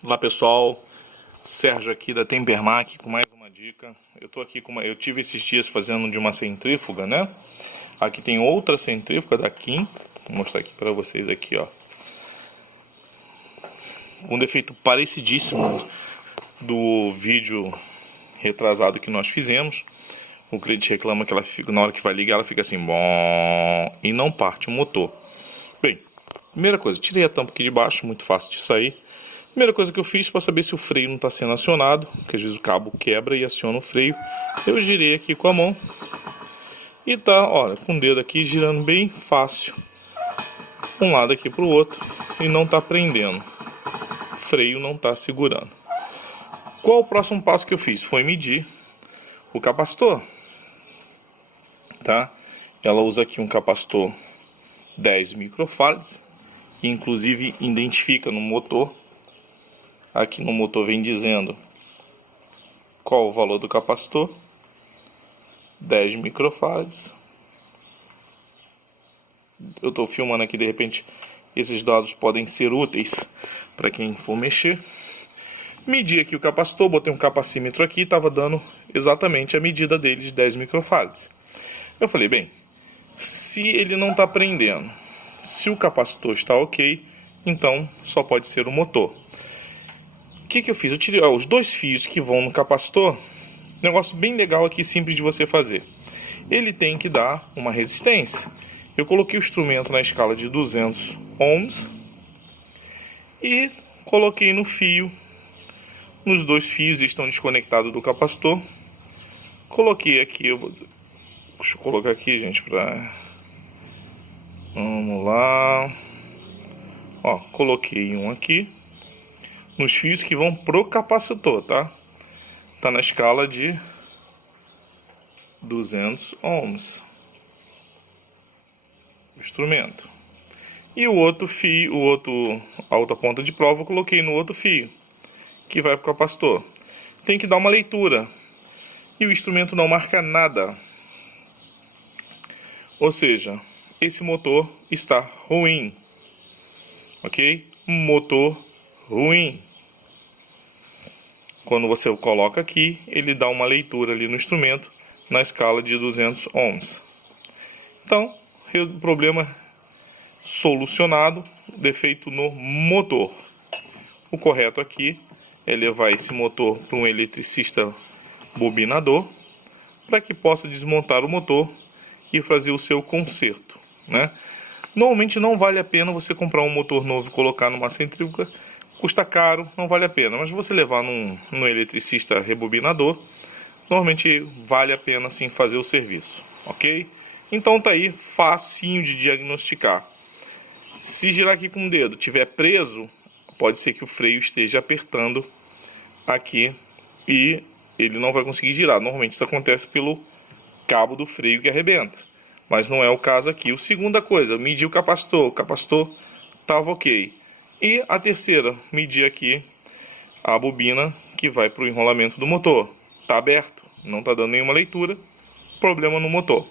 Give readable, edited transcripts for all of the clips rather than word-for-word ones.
Olá pessoal, Sérgio aqui da Tempermac com mais uma dica. Eu tive esses dias fazendo de uma centrífuga, né? Aqui tem outra centrífuga da Kim, vou mostrar aqui para vocês aqui, ó. Um defeito parecidíssimo do vídeo retrasado que nós fizemos. O cliente reclama que ela fica, na hora que vai ligar ela fica assim, bom, e não parte o motor. Bem, primeira coisa, tirei a tampa aqui de baixo, muito fácil de sair. Primeira coisa que eu fiz para saber se o freio não está sendo acionado, porque às vezes o cabo quebra e aciona o freio, eu girei aqui com a mão e tá, olha, com o dedo aqui girando bem fácil, um lado aqui para o outro, e não está prendendo, o freio não está segurando. Qual o próximo passo que eu fiz? Foi medir o capacitor, tá? Ela usa aqui um capacitor 10 microfarads, que inclusive identifica no motor. Aqui no motor vem dizendo qual o valor do capacitor, 10 microfarads. Eu estou filmando aqui, de repente esses dados podem ser úteis para quem for mexer. Medi aqui o capacitor, botei um capacímetro aqui, estava dando exatamente a medida dele de 10 microfarads. Eu falei, bem, se ele não está prendendo, se o capacitor está ok, então só pode ser o motor. O que eu fiz? Eu tirei os dois fios que vão no capacitor. Negócio bem legal aqui, simples de você fazer. Ele tem que dar uma resistência. Eu coloquei o instrumento na escala de 200 ohms e coloquei no fio, nos dois fios estão desconectados do capacitor. Coloquei aqui, deixa eu colocar aqui, gente, vamos lá. Ó, coloquei um aqui nos fios que vão pro capacitor, tá? Tá na escala de 200 ohms. O instrumento. E o outro fio, a outra ponta de prova eu coloquei no outro fio, que vai pro capacitor. Tem que dar uma leitura. E o instrumento não marca nada. Ou seja, esse motor está ruim. Ok? Motor ruim. Quando você coloca aqui, ele dá uma leitura ali no instrumento na escala de 200 ohms. Então, problema solucionado, defeito no motor. O correto aqui é levar esse motor para um eletricista bobinador, para que possa desmontar o motor e fazer o seu conserto, né? Normalmente não vale a pena você comprar um motor novo e colocar numa centrífuga. Custa caro, não vale a pena, mas você levar num eletricista rebobinador, normalmente vale a pena sim fazer o serviço, ok? Então tá aí, facinho de diagnosticar. Se girar aqui com o dedo tiver preso, pode ser que o freio esteja apertando aqui e ele não vai conseguir girar. Normalmente isso acontece pelo cabo do freio que arrebenta, mas não é o caso aqui. A segunda coisa, eu medi o capacitor estava ok. E a terceira, medir aqui a bobina que vai para o enrolamento do motor. Está aberto, não está dando nenhuma leitura, problema no motor.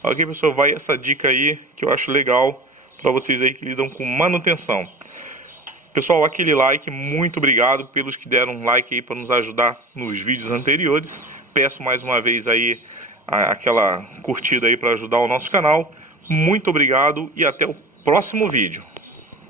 Ok, pessoal, vai essa dica aí que eu acho legal para vocês aí que lidam com manutenção. Pessoal, aquele like, muito obrigado pelos que deram um like aí para nos ajudar nos vídeos anteriores. Peço mais uma vez aí aquela curtida aí para ajudar o nosso canal. Muito obrigado e até o próximo vídeo.